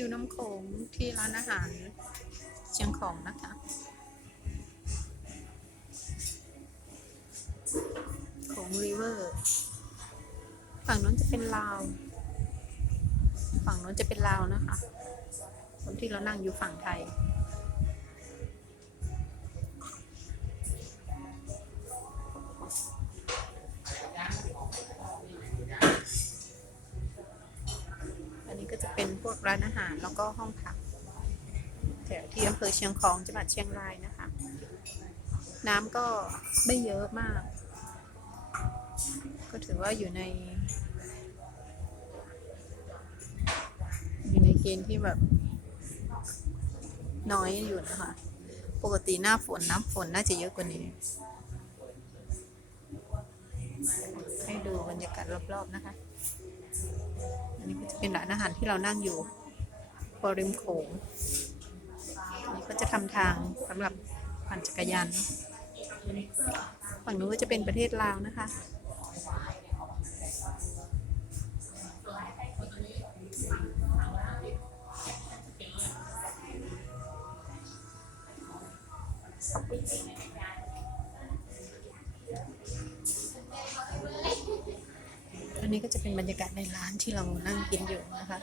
วิวน้ำโขงที่ร้านอาหารเชียงของนะคะ ของริเวอร์ ฝั่งนู้นจะเป็นลาว ฝั่งนู้นจะเป็นลาวนะคะคนที่เรานั่งอยู่ฝั่งไทย พวกร้านอาหารแล้วก็ห้องพักแถวที่อำเภอเชียงของจังหวัดเชียงรายนะคะ น้ำก็ไม่เยอะมาก ก็ถือว่าอยู่ใน อยู่ในเกณฑ์ที่แบบ น้อยอยู่นะคะ ปกติหน้าฝนน้ำฝนน่าจะเยอะกว่านี้ ให้ดูบรรยากาศรอบๆนะคะ อันนี้ก็จะเป็นร้านอาหารที่เรานั่งอยู่บริมโขงอันนี้ก็จะทำทางสำหรับปั่นจักรยานฝั่งนู้นก็จะเป็นประเทศลาวนะคะ นนี้ก็จะเป็นบรรยากาศในร้านที่เรานั่งกินอยู่นะคะ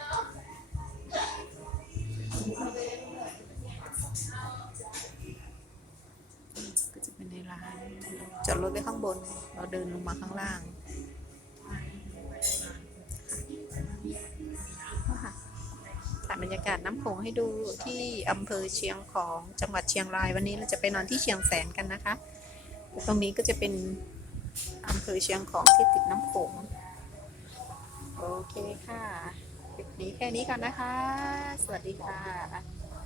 ก็จะเป็นในร้านจอดรถไว้ข้างบน เราเดินลงมาข้างล่างถ่ายบรรยากาศน้ำโขงให้ดูที่อำเภอเชียงของจังหวัดเชียงรายวันนี้เราจะไปนอนที่เชียงแสนกันนะคะ ตรงนี้ก็จะเป็นอำเภอเชียงของที่ติดน้ำโขง เคค่ะคลิปนี้แค่นี้ก่อนนะคะ สวัสดีค่ะ